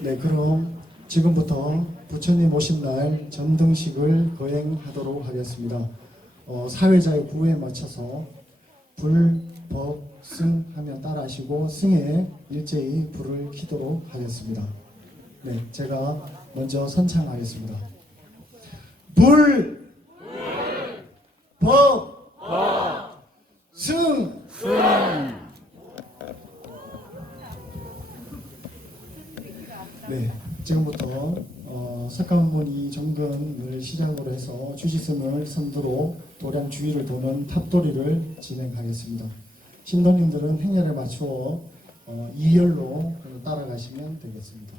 네, 그럼 지금부터 부처님 오신 날 점등식을 거행하도록 하겠습니다. 어, 사회자의 구호에 맞춰서 불, 법, 승 하면 따라하시고 승에 일제히 불을 키도록 하겠습니다. 네, 제가 먼저 선창하겠습니다. 불, 불. 법, 주시스물 선두로 도량 주위를 도는 탑돌이를 진행하겠습니다. 신도님들은 행렬에 맞추어 어, 2열로 따라가시면 되겠습니다.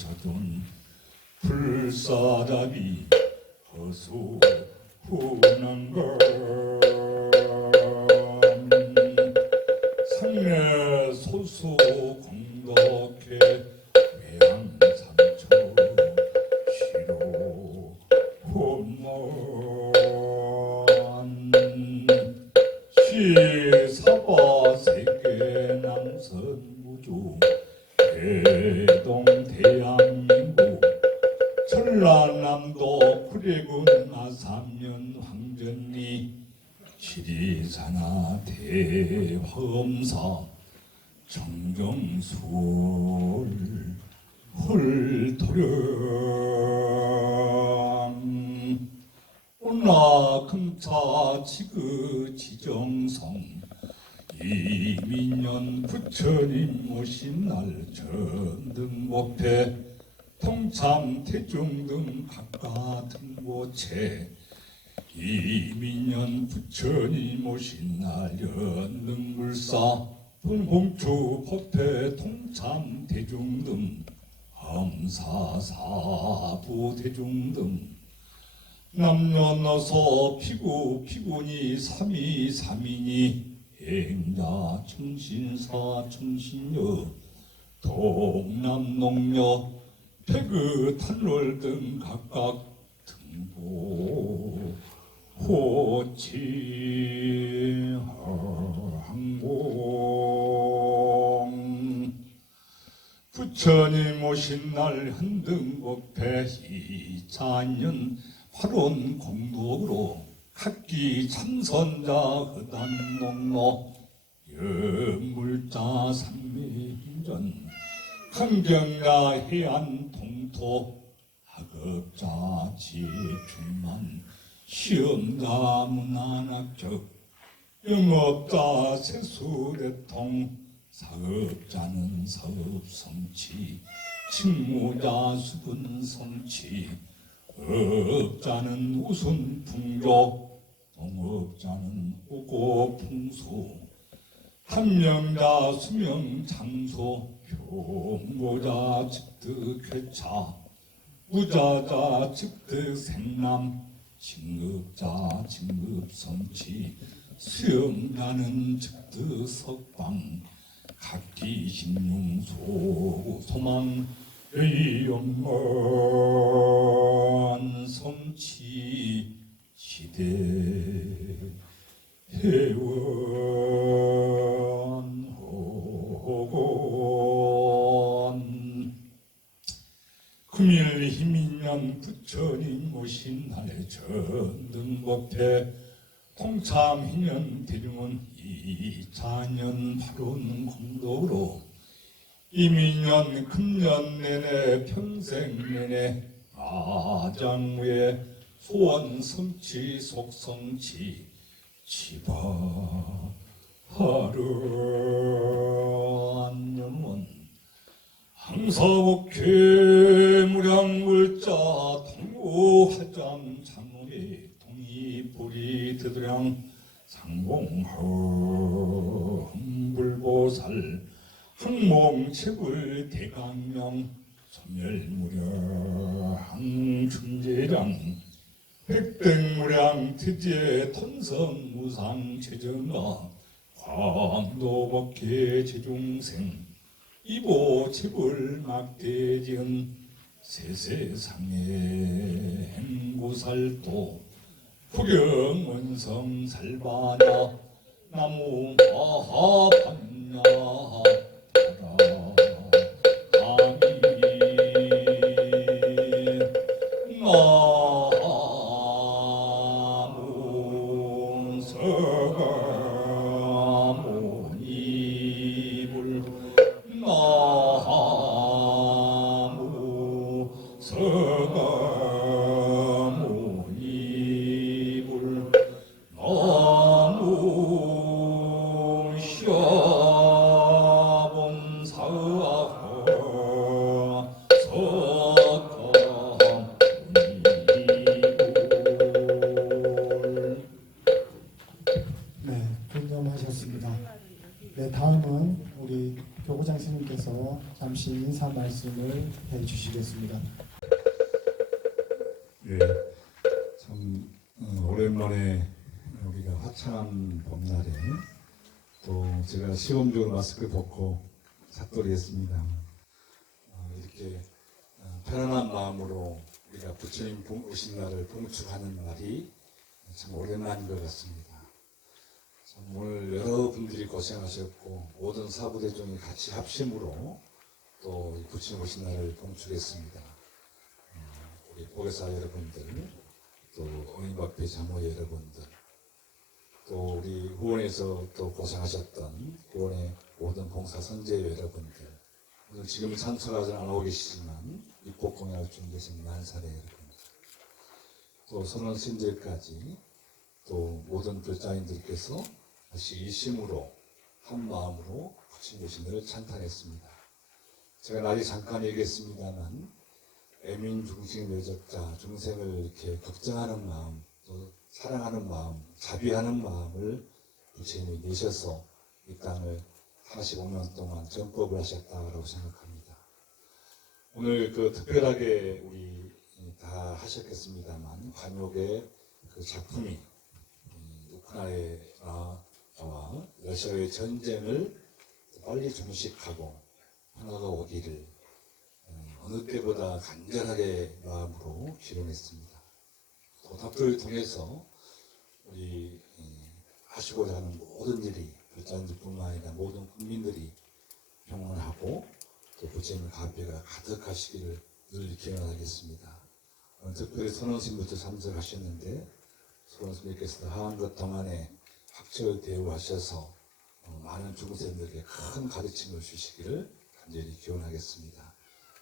자존 불사답이 허수 훈한걸 상례 소수 공덕해 정정술 홀토령 온나 금차 지그 지정성. 이민년 부처님 오신 날 전등 목태. 통참 태중 등 각같은 곳에 이민년 부처님 오신 날 연등불사 분공추 법회 통참 대중 등 함사사부 대중 등. 남녀노소 피구 피군이 삼이 삼이니 행자 청신사 청신여 동남농녀 태그 탄롤 등 각각 등보 호치 항공 부처님 오신 날 흔등법회 이찬년 화론 공덕으로 각기 참선자 허단 농로 연물자 삼미인전 환경야 해안 동토 학업자 지충만 시험자 문안학적 영업자 세수대통 사업자는 사업 성취 직무자 수분 성취 업자는 우순 풍조 동업자는 오고 풍수 함령자 수명 장소 효모자 직득 회차 무자자 직득 생남 진급자 진급 성취 수영자는 즉득 석방 각기 신용소 소망 의 영원 성취 시대 회원 호곤. 금일 희민년 부처님 오신 날에 전등법회 통참 희년 대중은 이자년 공덕으로 이민년 금년 내내 평생 내내 아장무에 소원 성취 속성취 지바 하루 안녕은 항사복회 무량물자 통우하장 장로리 동이뿌리 드드량 상공허 불보살 항몽체불 대강령 소멸무려 항춘제량 백백무량 특제 톤성 무상 제정가 광도법계 제중생. 이보 체불 막대지은 세세상의 행구살도 구경원성 살바냐 나무 마하반 기념하셨습니다. 네, 다음은 우리 교구장 스님께서 잠시 인사 말씀을 해주시겠습니다. 예, 참 어, 오랜만에 우리가 화창한 봄날에 또 제가 시험적으로 마스크 벗고 삿돌이 했습니다. 어, 이렇게 어, 편안한 마음으로 우리가 부처님 봉- 오신 날을 봉축하는 날이 참 오랜만인 것 같습니다. 참 오늘 여러분들이 고생하셨고 모든 사부대중이 같이 합심으로 또이 부처님 오신 날을 봉축했습니다. 우리 보혜사 여러분들, 또 어인박회 자모 여러분들, 또 우리 후원에서 또 고생하셨던 후원의 모든 봉사 선제 여러분들, 오늘 지금 참석하지 않고 계시지만 입국 공약을 준비하신 만사의 여러분들, 또 선원 신들까지 또 모든 불자인들께서 다시 이심으로 한 마음으로 부친 오신을 찬탄했습니다. 제가 나이 잠깐 얘기했습니다만 애민 중심 외적자 중생을 이렇게 걱정하는 마음 또 사랑하는 마음 자비하는 마음을 부처님이 내셔서 이 땅을 45년 동안 전법을 하셨다라고 생각합니다. 오늘 그 특별하게 우리 다 하셨겠습니다만 관역의 그 작품이 이 우크라이나 와 러시아의 전쟁을 빨리 종식하고 평화가 오기를 어느 때보다 간절하게 마음으로 기도했습니다. 또 답도를 통해서 우리 음, 하시고자 하는 모든 일이 불자님들뿐만 아니라 모든 국민들이 평안하고 또 부처님의 가비가 가득하시기를 늘 기원하겠습니다. 특별히 선원스님부터 참석하셨는데 선원스님께서 하한 것 동안에 학철 대우 하셔서 어, 많은 중생들에게 큰 가르침을 주시기를 간절히 기원하겠습니다.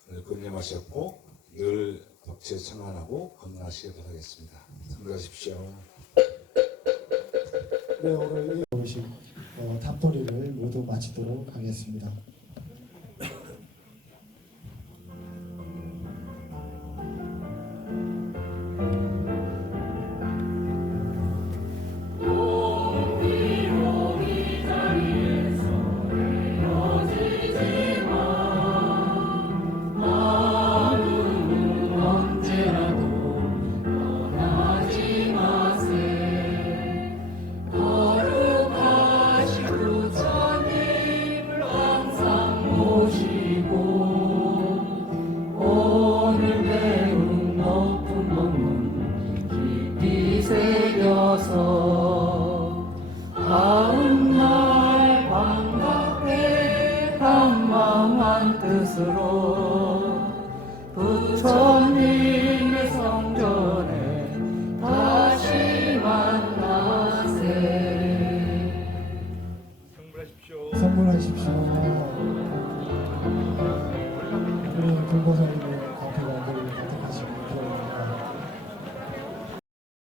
오늘 건념하셨고 늘 덕체 청안하고 건강하시길 바라겠습니다. 참석하십시오. 네, 오늘 이 오신 어, 답돌이를 모두 마치도록 하겠습니다.